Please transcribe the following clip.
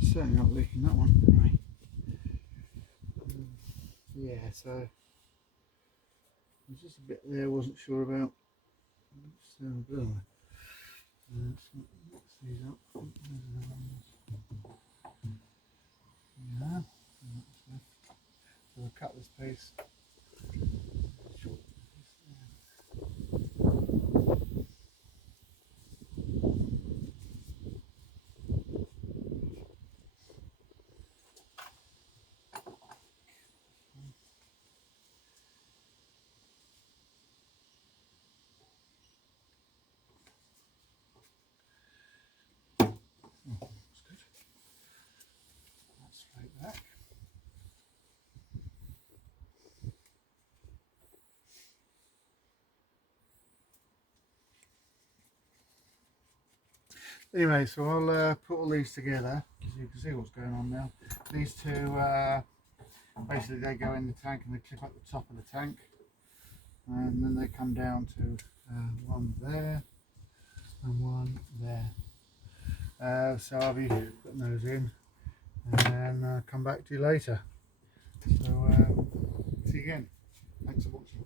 Certainly not leaking that one. Right. Yeah, so there's just a bit there I wasn't sure about. Let's mix these up. Yeah, so we'll cut this piece. That's straight back. Anyway, so I'll put all these together so you can see what's going on now. These two, basically they go in the tank and they clip up the top of the tank, and then they come down to one there and one there. So I'll be putting those in and come back to you later. So see you again. Thanks for watching.